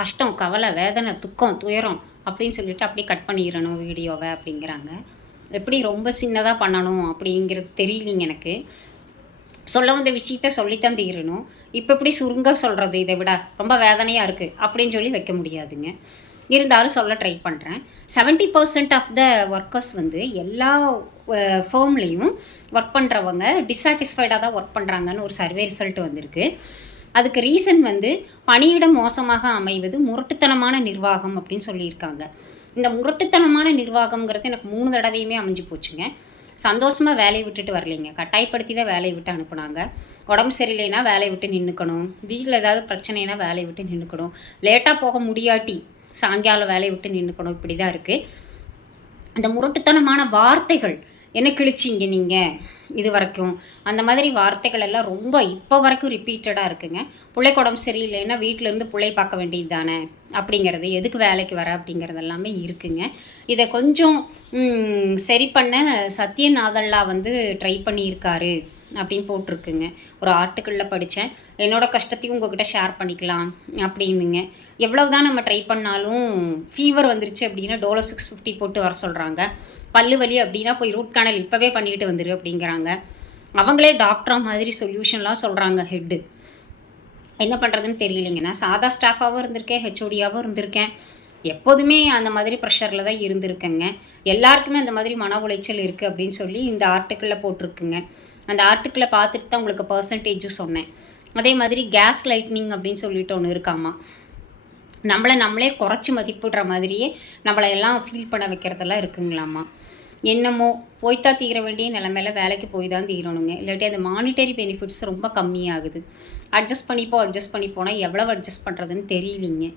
கஷ்டம், கவலை, வேதனை, துக்கம், துயரம் அப்படின்னு சொல்லிட்டு அப்படியே கட் பண்ணிறணும் வீடியோவை அப்படிங்கிறாங்க. எப்படி ரொம்ப சின்னதாக பண்ணணும் அப்படிங்கிறது தெரியலிங்க எனக்கு. சொல்ல வந்த விஷயத்த சொல்லித்தான் தீரணும். இப்போ எப்படி சுருங்க சொல்கிறது, இதை விட ரொம்ப வேதனையாக இருக்குது அப்படின்னு சொல்லி வைக்க முடியாதுங்க. இருந்தாலும் சொல்ல ட்ரை பண்ணுறேன். 70% ஆஃப் த ஒர்க்கர்ஸ் வந்து எல்லா ஃபேர்ம்லேயும் ஒர்க் பண்ணுறவங்க டிஸாட்டிஸ்ஃபைடாக தான் ஒர்க் பண்ணுறாங்கன்னு ஒரு சர்வே ரிசல்ட் வந்திருக்கு. அதுக்கு ரீசன் வந்து பணியிடம் மோசமாக அமைவது முரட்டுத்தனமான நிர்வாகம் அப்படின்னு சொல்லியிருக்காங்க. இந்த முரட்டுத்தனமான நிர்வாகம்ங்கிறது எனக்கு 3 தடவையுமே அமைஞ்சு போச்சுங்க. சந்தோஷமாக வேலையை விட்டுட்டு வரலைங்க, கட்டாயப்படுத்தி தான் வேலையை விட்டு அனுப்புனாங்க. உடம்பு சரியில்லைன்னா வேலையை விட்டு நின்றுக்கணும், வீட்டில் ஏதாவது பிரச்சனைனா வேலையை விட்டு நின்றுக்கணும், லேட்டாக போக முடியாட்டி சாயங்காலம் வேலையை விட்டு நின்றுக்கணும். இப்படி தான் இருக்குது. அந்த முரட்டுத்தனமான வார்த்தைகள், என்ன கிழிச்சிங்க நீங்கள் இது வரைக்கும், அந்த மாதிரி வார்த்தைகள் எல்லாம் ரொம்ப இப்போ வரைக்கும் ரிப்பீட்டடாக இருக்குங்க. பிள்ளைக்கு உடம்பு சரியில்லைன்னா வீட்டிலேருந்து பிள்ளை பார்க்க வேண்டியது தானே அப்படிங்கிறது, எதுக்கு வேலைக்கு வர அப்படிங்கிறது எல்லாமே இருக்குங்க. இதை கொஞ்சம் சரி பண்ண சத்யநாதல்லா வந்து ட்ரை பண்ணியிருக்காரு அப்படின்னு போட்டிருக்குங்க. ஒரு ஆர்டிக்கிளில் படித்தேன். என்னோடய கஷ்டத்தையும் உங்கள்கிட்ட ஷேர் பண்ணிக்கலாம் அப்படின்னுங்க. எவ்வளவு தான் நம்ம ட்ரை பண்ணாலும் ஃபீவர் வந்துருச்சு அப்படின்னா டோலோ 650 போட்டு வர சொல்கிறாங்க. பல்லு வலி அப்படின்னா போய் ரூட் கேனல் இப்போவே பண்ணிக்கிட்டு வந்துரு அப்படிங்கிறாங்க. அவங்களே டாக்டரா மாதிரி சொல்யூஷன்லாம் சொல்கிறாங்க ஹெட்டு. என்ன பண்ணுறதுன்னு தெரியலைங்க. நான் சாதா ஸ்டாஃபாகவும் இருந்திருக்கேன், ஹெச்ஓடியாகவும் இருந்திருக்கேன். எப்போதுமே அந்த மாதிரி ப்ரெஷரில் தான் இருந்திருக்கேங்க. எல்லாருக்குமே அந்த மாதிரி மன உளைச்சல் இருக்குது அப்படின்னு சொல்லி இந்த ஆர்டிக்கிளில் போட்டிருக்குங்க. அந்த ஆர்டிக்கிளை பார்த்துட்டு தான் உங்களுக்கு பர்சன்டேஜும் சொன்னேன். அதே மாதிரி கேஸ் லைட்னிங் அப்படின்னு சொல்லிட்டு ஒன்று இருக்காமா. நம்மளே குறைச்சி மதிப்பிடுற மாதிரியே நம்மளை எல்லாம் ஃபீல் பண்ண வைக்கிறதெல்லாம் இருக்குங்களாம்மா. என்னமோ போய்த்தான் தீர வேண்டிய நிலைமையில வேலைக்கு போய் தான் தீரணுங்க. இல்லாட்டி அந்த மானிட்டரி பெனிஃபிட்ஸ் ரொம்ப கம்மியாகுது. அட்ஜஸ்ட் பண்ணிப்போனால் எவ்வளோ அட்ஜஸ்ட் பண்ணுறதுன்னு தெரியலிங்க.